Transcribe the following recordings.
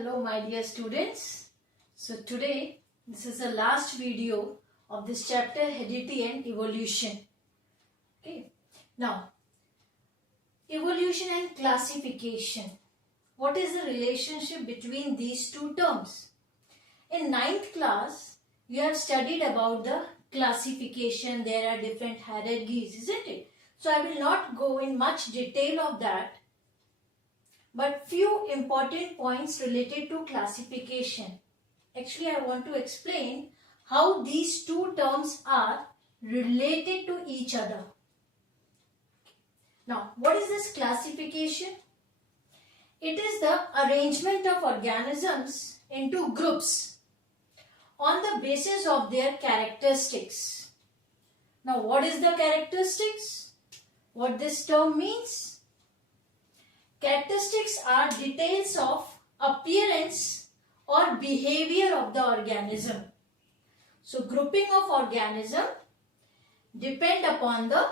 Hello my dear students. So today this is the last video of this chapter, Heredity and Evolution. Okay. Now evolution and classification. What is the relationship between these two terms? In 9th class you have studied about the classification. There are different hierarchies, isn't it? So I will not go in much detail of that. But few important points related to classification. Actually, I want to explain how these two terms are related to each other. Now, what is this classification? It is the arrangement of organisms into groups on the basis of their characteristics. Now, what is the characteristics? What this term means? Characteristics are details of appearance or behavior of the organism. So, grouping of organism depend upon the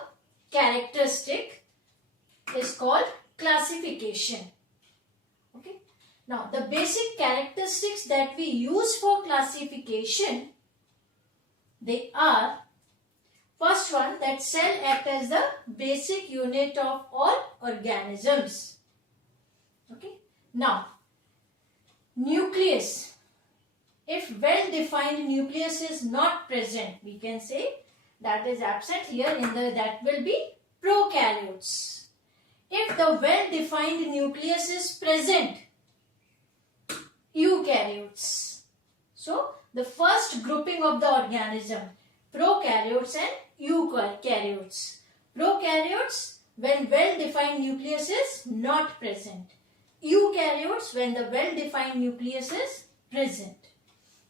characteristic is called classification. Okay. Now, the basic characteristics that we use for classification, they are: first one, that cell act as the basic unit of all organisms. Okay. Now, nucleus. If well-defined nucleus is not present, we can say that is absent here. That will be prokaryotes. If the well-defined nucleus is present, eukaryotes. So, the first grouping of the organism, prokaryotes and eukaryotes. Prokaryotes, when well-defined nucleus is not present. Eukaryotes, when the well-defined nucleus is present.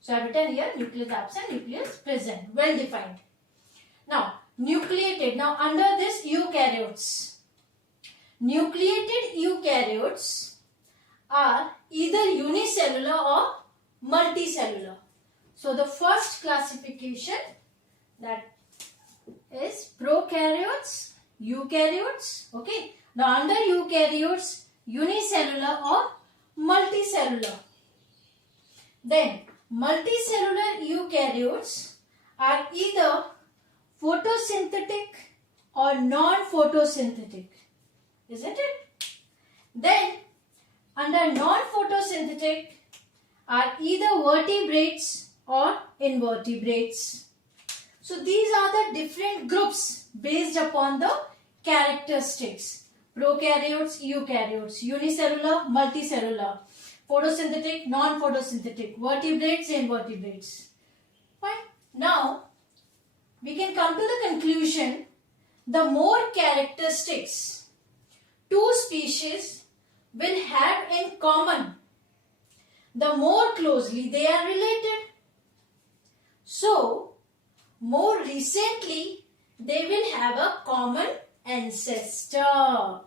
So, I have written here nucleus absent, nucleus present, well-defined. Now, nucleated. Now, under this eukaryotes. Nucleated eukaryotes are either unicellular or multicellular. So, the first classification, that is prokaryotes, eukaryotes. Okay. Now, under eukaryotes, unicellular or multicellular. Then, multicellular eukaryotes are either photosynthetic or non-photosynthetic. Isn't it? Then, under non-photosynthetic are either vertebrates or invertebrates. So, these are the different groups based upon the characteristics. Prokaryotes, eukaryotes, unicellular, multicellular, photosynthetic, non-photosynthetic, vertebrates, invertebrates. Fine. Now, we can come to the conclusion, the more characteristics two species will have in common, the more closely they are related. So, more recently, they will have a common ancestor.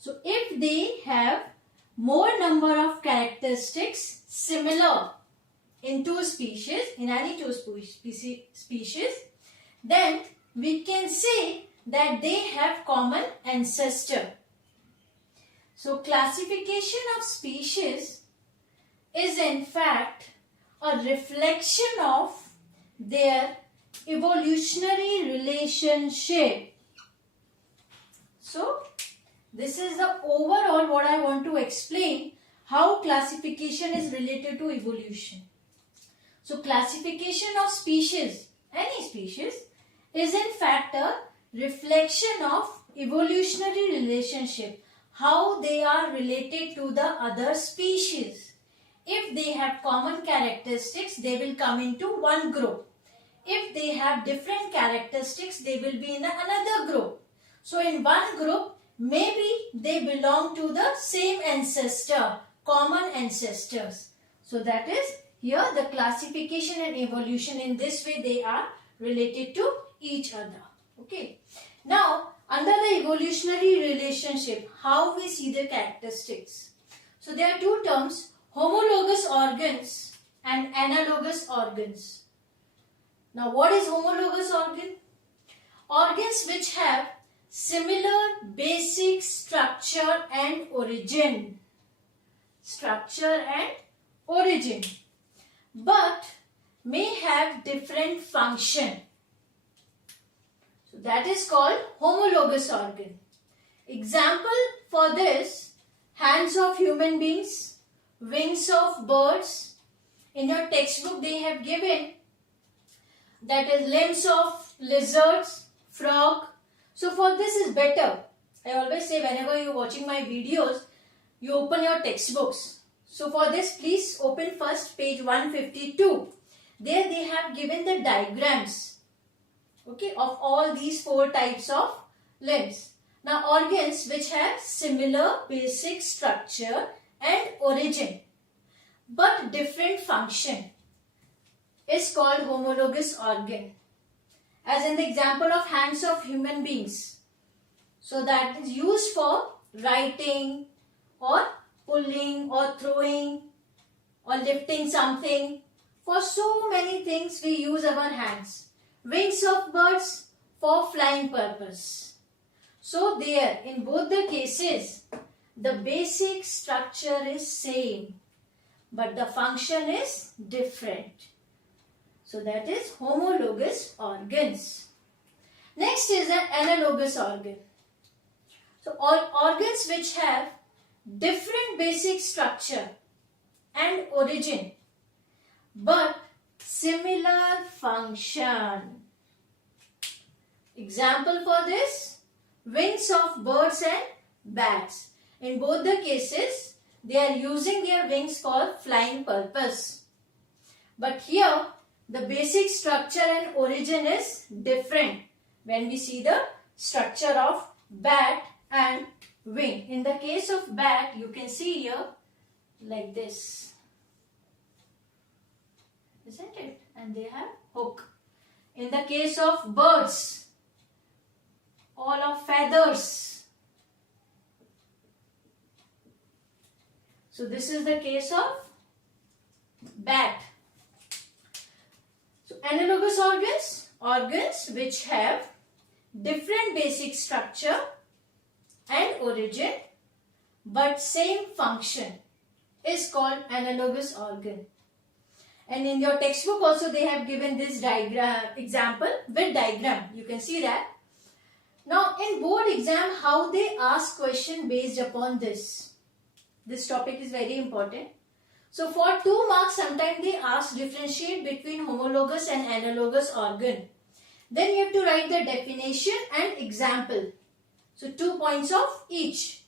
So, if they have more number of characteristics similar in two species, in any two species, then we can say that they have common ancestor. So, classification of species is in fact a reflection of their evolutionary relationship. So, this is the overall what I want to explain, how classification is related to evolution. So, classification of species, any species, is in fact a reflection of evolutionary relationship, how they are related to the other species. If they have common characteristics, they will come into one group. If they have different characteristics, they will be in another group. So, in one group, maybe they belong to the same ancestor, common ancestors. So, that is here the classification and evolution, in this way they are related to each other. Okay. Now, under the evolutionary relationship, how we see the characteristics? So, there are two terms, homologous organs and analogous organs. Now, what is homologous organ? Organs which have similar basic structure and origin. Structure and origin, but may have different function. So that is called homologous organ. Example for this: hands of human beings, wings of birds. In your textbook they have given that is limbs of lizards, frog. So for this is better. I always say whenever you are watching my videos, you open your textbooks. So for this, please open first page 152. There they have given the diagrams, okay, of all these 4 types of limbs. Now organs which have similar basic structure and origin but different function is called homologous organ. As in the example of hands of human beings. So that is used for writing or pulling or throwing or lifting something. For so many things we use our hands. Wings of birds for flying purpose. So there, in both the cases, the basic structure is same, but the function is different. So that is homologous organs. Next is an analogous organ. So all organs which have different basic structure and origin but similar function. Example for this: wings of birds and bats. In both the cases, they are using their wings for flying purpose. But here, the basic structure and origin is different when we see the structure of bat and wing. In the case of bat, you can see here like this, isn't it? And they have hook. In the case of birds, all of feathers. So this is the case of bat. So analogous organs, organs which have different basic structure and origin but same function is called analogous organ. And in your textbook also they have given this diagram example with diagram. You can see that. Now in board exam, how they ask question based upon this. This topic is very important. So for 2 marks, sometimes they ask differentiate between homologous and analogous organ. Then you have to write the definition and example. So 2 points of each.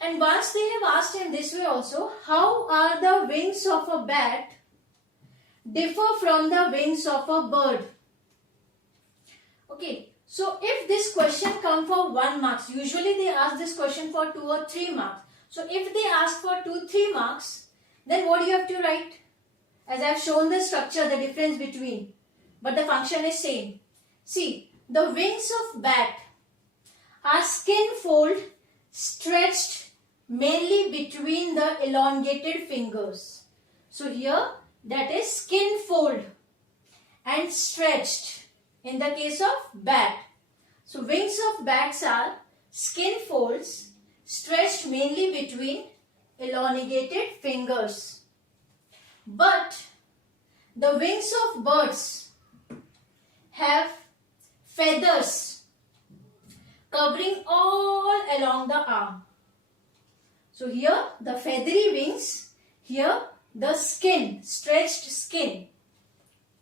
And once they have asked in this way also, how are the wings of a bat differ from the wings of a bird? Okay, so if this question comes for 1 mark, usually they ask this question for 2 or 3 marks. So if they ask for 2-3 marks, then what do you have to write? As I have shown the structure, the difference between, but the function is same. See, the wings of bat are skin fold stretched mainly between the elongated fingers. So here that is skin fold and stretched in the case of bat. So wings of bats are skin folds stretched mainly between elongated fingers. But the wings of birds have feathers covering all along the arm. So here the feathery wings, here the skin, stretched skin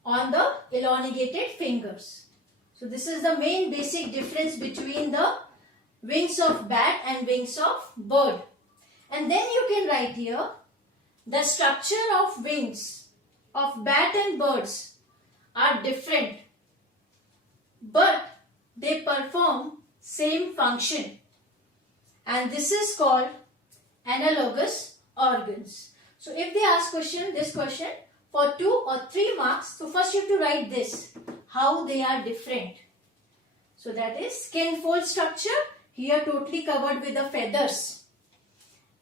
on the elongated fingers. So this is the main basic difference between the wings of bat and wings of bird. And then you can write here the structure of wings of bat and birds are different, but they perform same function, and this is called analogous organs. So if they ask this question for 2 or 3 marks, so first you have to write this, how they are different. So that is skin fold structure, here totally covered with the feathers,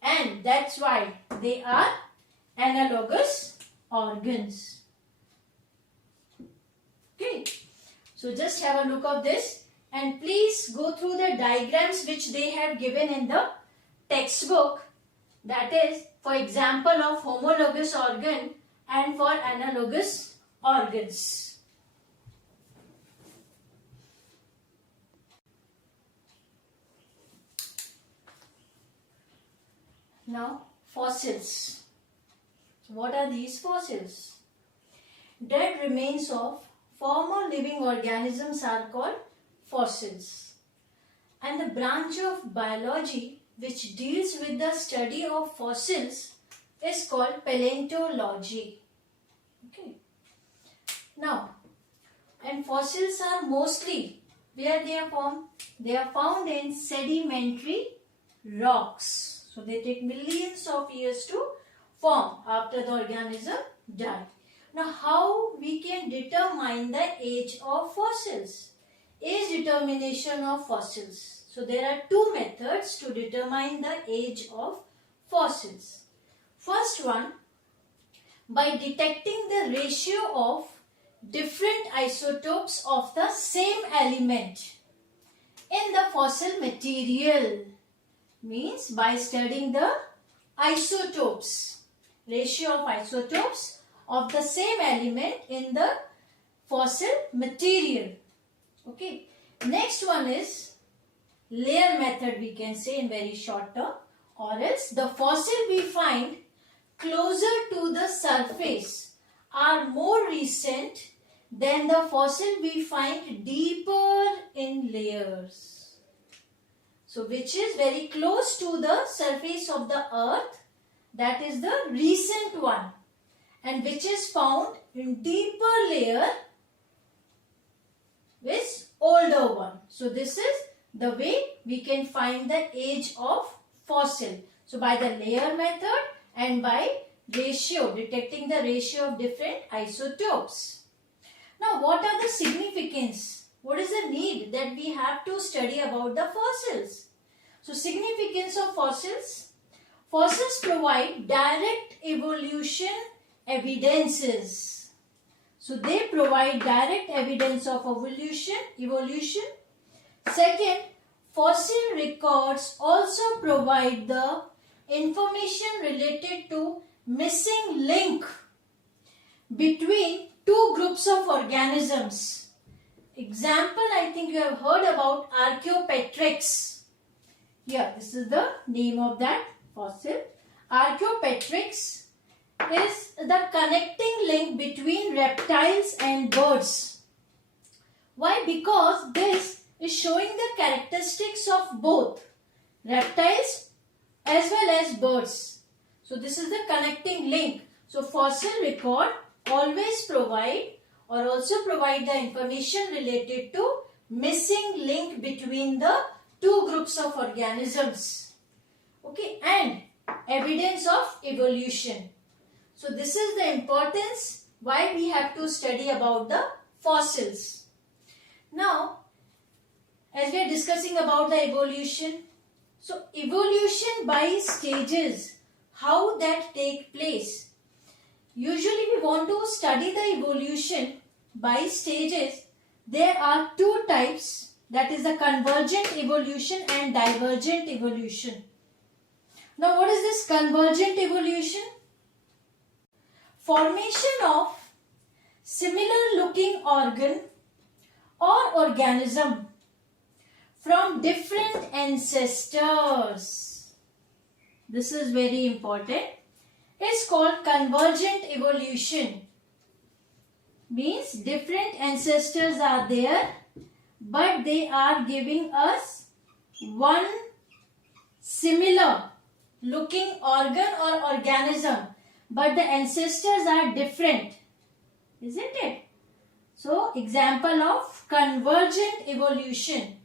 and that's why they are analogous organs. Okay, so just have a look of this and please go through the diagrams which they have given in the textbook That is, for example of homologous organ and for analogous organs. Now, fossils. What are these fossils? Dead remains of former living organisms are called fossils. And the branch of biology which deals with the study of fossils is called paleontology. Okay. Now, and fossils are mostly, where they are found? They are found in sedimentary rocks. So they take millions of years to form after the organism died. Now, how we can determine the age of fossils? Age determination of fossils. So there are two methods to determine the age of fossils. First one, by detecting the ratio of different isotopes of the same element in the fossil material. Means by studying the isotopes, ratio of isotopes of the same element in the fossil material. Okay. Next one is layer method, we can say in very short term, or else the fossil we find closer to the surface are more recent than the fossil we find deeper in layers. So which is very close to the surface of the earth, that is the recent one, and which is found in deeper layer is older one. So this is the way we can find the age of fossil. So by the layer method and by ratio, detecting the ratio of different isotopes. Now what are the significance? What is the need that we have to study about the fossils? So significance of fossils. Fossils provide direct evolution evidences. So they provide direct evidence of evolution. Second, fossil records also provide the information related to missing link between two groups of organisms. Example, I think you have heard about Archaeopteryx. Here, this is the name of that fossil. Archaeopteryx is the connecting link between reptiles and birds. Why? Because this is showing the characteristics of both reptiles as well as birds. So this is the connecting link. So fossil record always provide or also provide the information related to missing link between the two groups of organisms. Okay, and evidence of evolution. So this is the importance why we have to study about the fossils. Now, as we are discussing about the evolution, so evolution by stages, how that take place. Usually we want to study the evolution by stages. There are two types, that is the convergent evolution and divergent evolution. Now what is this convergent evolution? Formation of similar looking organ or organism from different ancestors. This is very important. It's called convergent evolution. Means different ancestors are there, but they are giving us one similar looking organ or organism, but the ancestors are different, isn't it? So example of convergent evolution.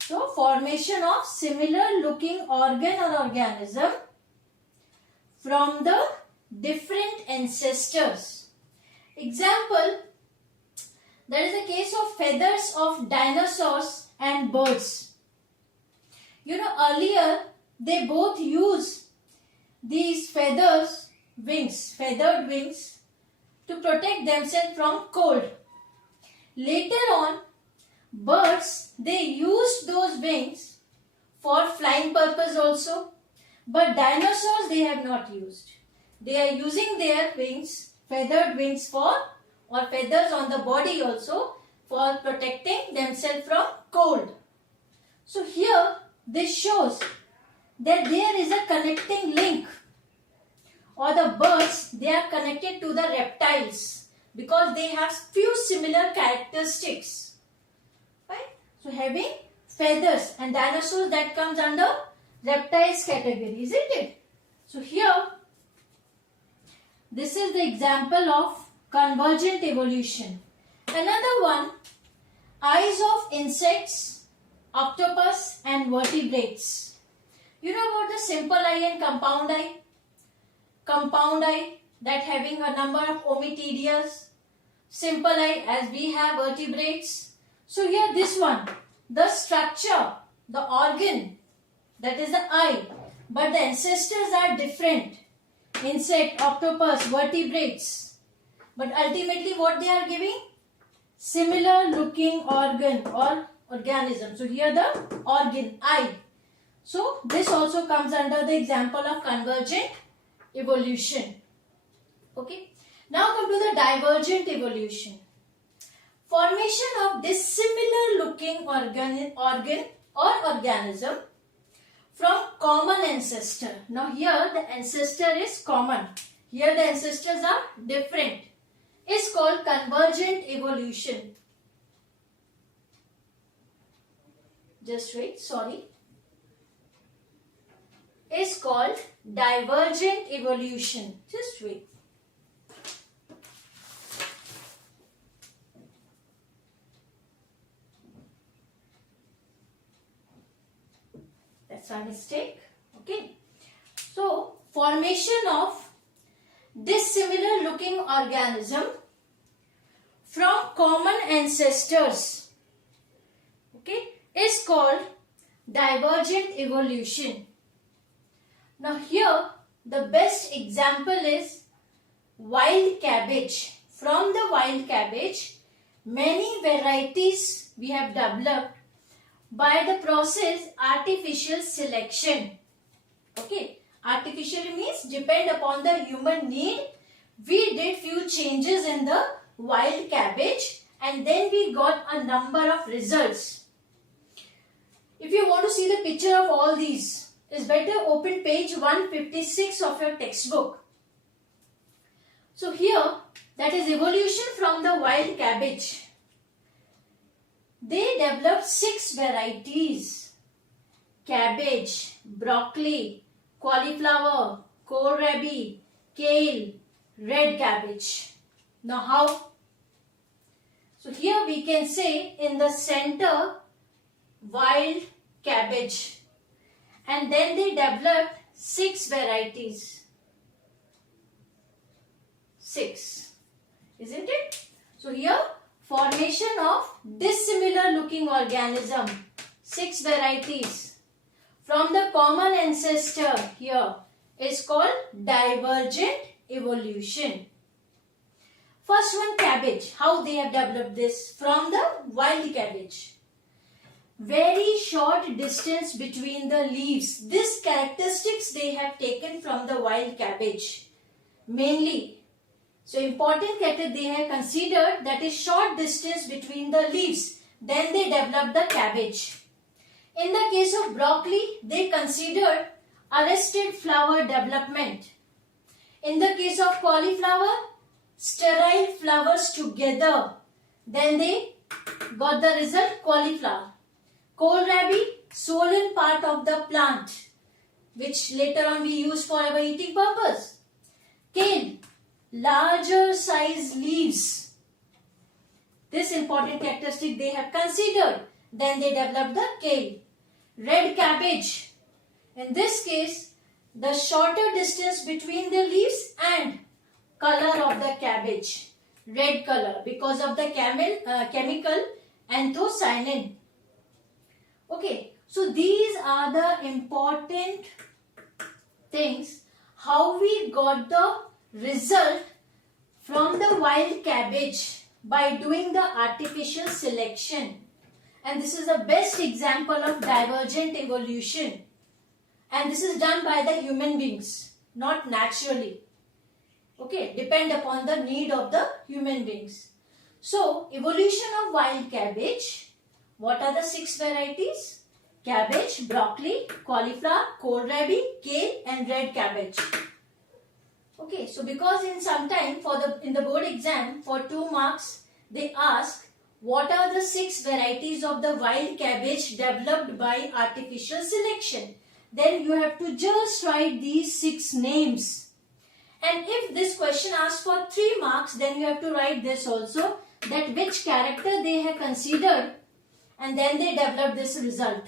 So formation of similar looking organ or organism from the different ancestors. Example, there is a case of feathers of dinosaurs and birds. You know, earlier they both use these feathered wings to protect themselves from cold. Later on, birds, they used those wings for flying purpose also. But dinosaurs they have not used. They are using their wings, feathered wings for, or feathers on the body also, for protecting themselves from cold. So here this shows that there is a connecting link, or the birds they are connected to the reptiles because they have few similar characteristics, right? So having feathers, and dinosaurs that comes under reptiles category, isn't it? So here this is the example of convergent evolution. Another one, eyes of insects, octopus and vertebrates. You know about the simple eye and compound eye? Compound eye that having a number of ommatidias. Simple eye as we have vertebrates. So here this one, the structure, the organ, that is the eye, but the ancestors are different. Insect, octopus, vertebrates. But ultimately what they are giving? Similar looking organ or organism. So here the organ, eye. So this also comes under the example of convergent evolution. Okay. Now come to the divergent evolution. Formation of dissimilar looking organ or organism from common ancestor. Now here the ancestor is common. Here the ancestors are different. Is called convergent evolution. Just wait, sorry. Is called divergent evolution. Just wait. That's our mistake. Okay. So, formation of dissimilar looking organism from common ancestors, okay, is called divergent evolution. Now here the best example is wild cabbage. From the wild cabbage, many varieties we have developed by the process artificial selection. Okay, artificial means depend upon the human need. We did few changes in the wild cabbage and then we got a number of results. If you want to see the picture of all these, it's better open page 156 of your textbook. So here, that is evolution from the wild cabbage. They developed 6 varieties: cabbage, broccoli, cauliflower, kohlrabi, kale, red cabbage. Now how? So here we can say in the center wild cabbage, and then they developed 6 varieties. 6, isn't it? So here formation of dissimilar looking organism, 6 varieties from the common ancestor here is called divergent evolution. First one, cabbage. How they have developed this? From the wild cabbage. Very short distance between the leaves. This characteristics they have taken from the wild cabbage. Mainly. So important character they have considered, that is short distance between the leaves. Then they developed the cabbage. In the case of broccoli, they considered arrested flower development. In the case of cauliflower, sterile flowers together. Then they got the result cauliflower. Kohlrabi, swollen part of the plant, which later on we use for our eating purpose. Kale, larger size leaves. This important characteristic they have considered. Then they developed the kale. Red cabbage. In this case, the shorter distance between the leaves and color of the cabbage. Red color because of the chemical anthocyanin. Okay, so these are the important things. How we got the result from the wild cabbage by doing the artificial selection. And this is the best example of divergent evolution. and this is done by the human beings, not naturally. Okay, depend upon the need of the human beings. So, evolution of wild cabbage. What are the 6 varieties? Cabbage, broccoli, cauliflower, kohlrabi, kale and red cabbage. Okay, so because in some time in the board exam for 2 marks they ask what are the 6 varieties of the wild cabbage developed by artificial selection. Then you have to just write these 6 names. And if this question asks for 3 marks, then you have to write this also, that which character they have considered and then they develop this result.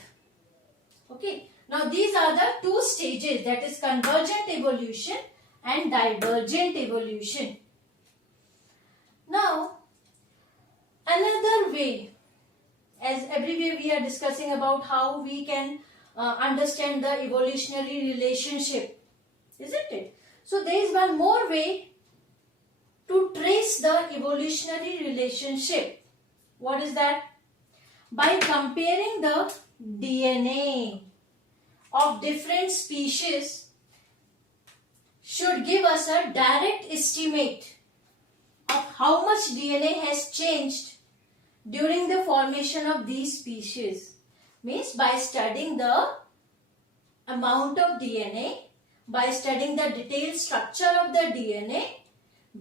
Okay. Now these are the 2 stages, that is convergent evolution and divergent evolution. Now another way, as everywhere we are discussing about how we can understand the evolutionary relationship, isn't it? So there is one more way to trace the evolutionary relationship. What is that? By comparing the DNA of different species should give us a direct estimate of how much DNA has changed during the formation of these species. Means by studying the amount of DNA, by studying the detailed structure of the DNA,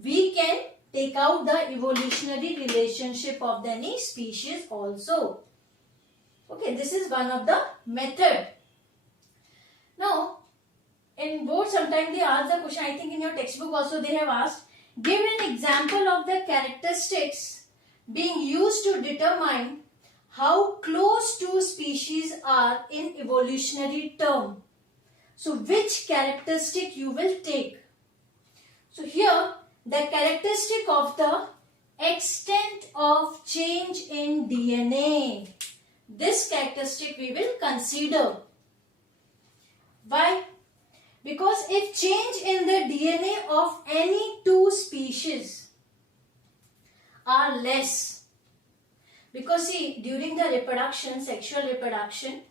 we can take out the evolutionary relationship of any species also. Okay, this is one of the method. Now, in board sometimes they ask the question, I think in your textbook also they have asked, give an example of the characteristics being used to determine how close 2 species are in evolutionary term. So, which characteristic you will take? So, here the characteristic of the extent of change in DNA. This characteristic we will consider. Why? Because if change in the DNA of any 2 species are less, because see, during the reproduction, sexual reproduction,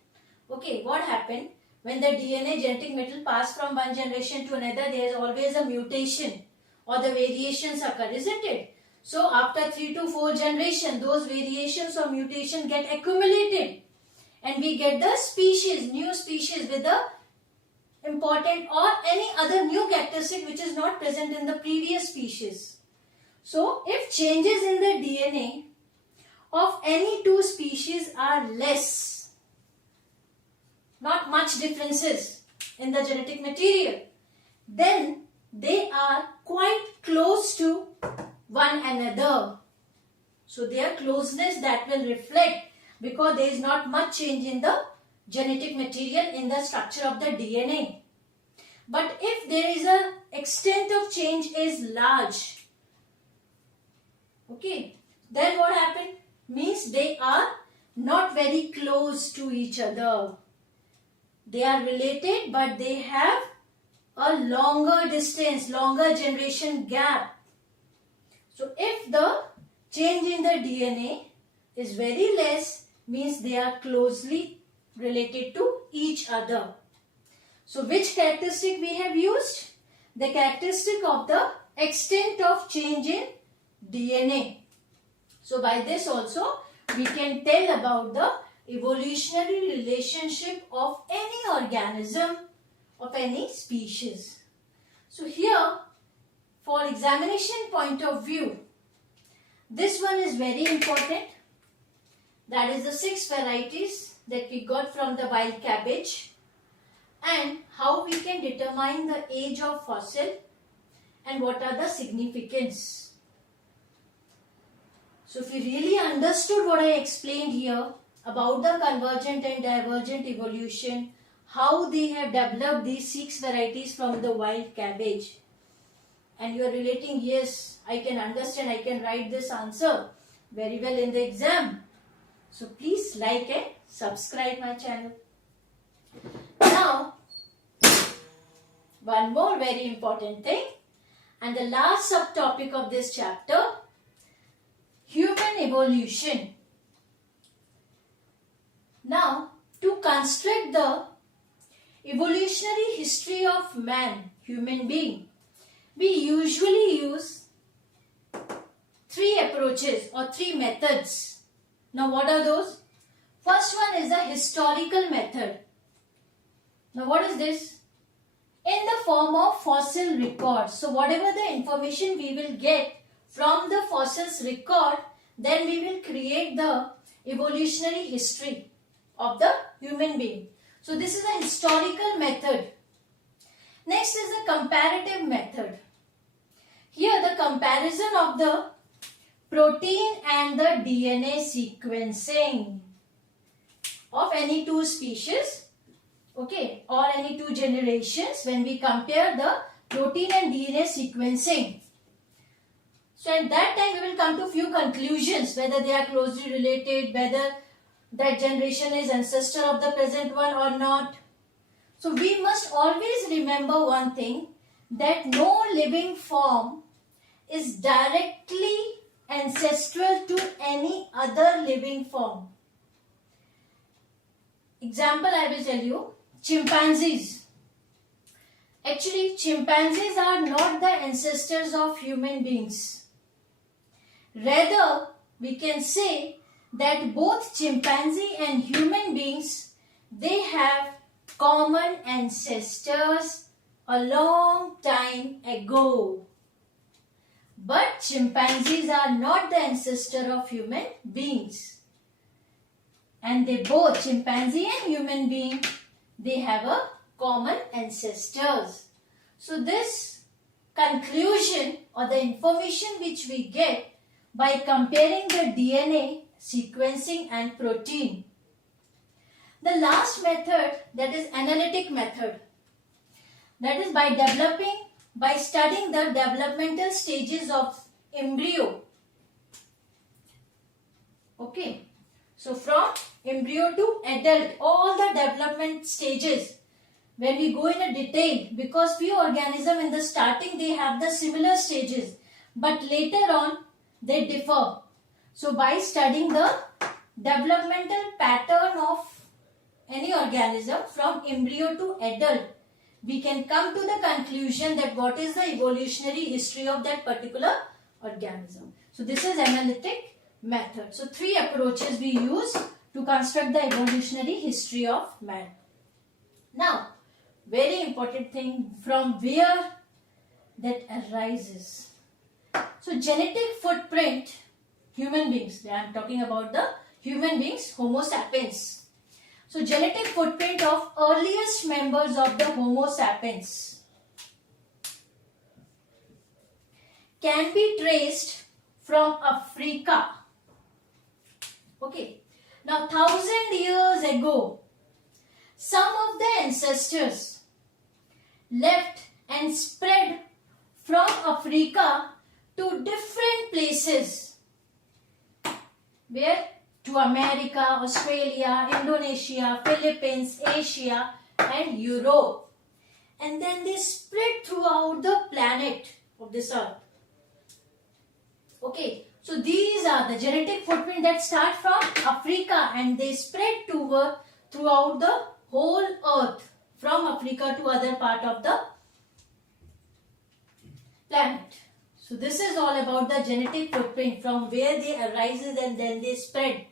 okay, what happened? When the DNA genetic material pass from one generation to another, there is always a mutation or the variations occur, isn't it? So after 3 to 4 generations, those variations or mutation get accumulated and we get the species, new species with the important or any other new characteristic which is not present in the previous species. So if changes in the DNA of any 2 species are less, not much differences in the genetic material, then they are quite close to one another. So their closeness that will reflect because there is not much change in the genetic material in the structure of the DNA. But if there is a extent of change is large, okay, then what happened? Means they are not very close to each other. They are related but they have a longer distance, longer generation gap. So if the change in the DNA is very less, means they are closely related to each other. So which characteristic we have used? The characteristic of the extent of change in DNA. So by this also we can tell about the evolutionary relationship of any organism, of any species. So here, for examination point of view, this one is very important. That is the 6 varieties that we got from the wild cabbage and how we can determine the age of fossil and what are the significance. So if you really understood what I explained here about the convergent and divergent evolution, how they have developed these 6 varieties from the wild cabbage, and you are relating, yes, I can understand, I can write this answer very well in the exam. So please like and subscribe my channel. Now, one more very important thing, and the last subtopic of this chapter, human evolution. Now, to construct the evolutionary history of man, human being, we usually use three approaches or three methods. Now what are those? First one is the historical method. Now what is this? In the form of fossil records. So whatever the information we will get from the fossils record, then we will create the evolutionary history of the human being. So this is a historical method. Next is the comparative method. Here the comparison of the protein and the DNA sequencing of any two species, okay, or any two generations, when we compare the protein and DNA sequencing. So at that time we will come to few conclusions, whether they are closely related, whether that generation is ancestor of the present one or not. So we must always remember one thing, that no living form is directly ancestral to any other living form. Example I will tell you, chimpanzees. Actually, chimpanzees are not the ancestors of human beings. Rather, we can say that both chimpanzee and human beings, they have common ancestors a long time ago. But chimpanzees are not the ancestor of human beings. And they both, chimpanzee and human being, they have a common ancestors. So this conclusion or the information which we get by comparing the DNA, sequencing and protein. The last method, that is analytic method. That is by studying the developmental stages of embryo. Okay. So from embryo to adult, all the development stages, when we go in a detail, because few organisms in the starting, they have the similar stages, but later on they differ. So by studying the developmental pattern of any organism from embryo to adult, we can come to the conclusion that what is the evolutionary history of that particular organism. So this is analytic method. So three approaches we use to construct the evolutionary history of man. Now, very important thing, from where that arises. So genetic footprint, human beings, I am talking about the human beings, Homo sapiens. So genetic footprint of earliest members of the Homo sapiens can be traced from Africa. Okay. Now 1000 years ago, some of the ancestors left and spread from Africa to different places. Where? To America, Australia, Indonesia, Philippines, Asia and Europe. And then they spread throughout the planet of this earth. Okay, so these are the genetic footprint that start from Africa and they spread throughout the whole earth, from Africa to other part of the planet. So this is all about the genetic footprint, from where they arises and then they spread.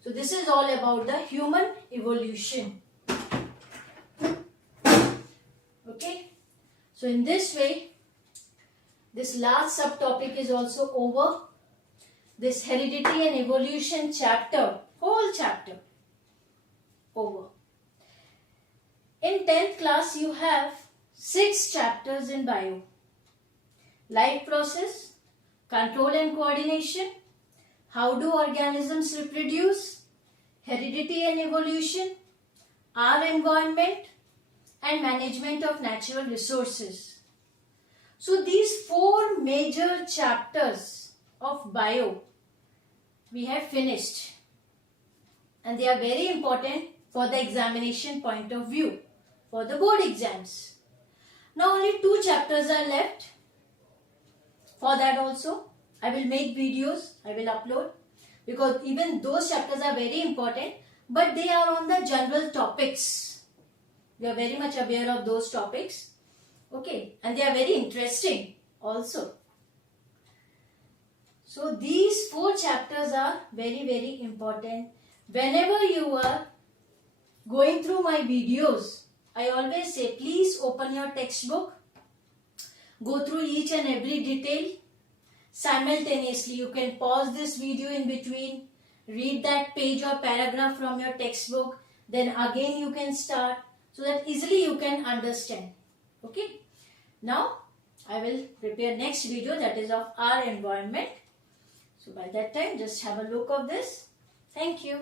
So this is all about the human evolution. Okay. So in this way, this last subtopic is also over. This heredity and evolution chapter, whole chapter, over. In 10th class, you have 6 chapters in bio. Life process, control and coordination, how do organisms reproduce, heredity and evolution, our environment, and management of natural resources. So these 4 major chapters of bio we have finished, and they are very important for the examination point of view, for the board exams. Now only 2 chapters are left. For that also, I will make videos, I will upload, because even those chapters are very important, but they are on the general topics. You are very much aware of those topics. Okay, and they are very interesting also. So these 4 chapters are very, very important. Whenever you are going through my videos, I always say, please open your textbook, go through each and every detail simultaneously. You can pause this video in between, read that page or paragraph from your textbook, then again you can start, so that easily you can understand. Okay. Now I will prepare next video, that is of our environment. So by that time, just have a look of this. Thank you.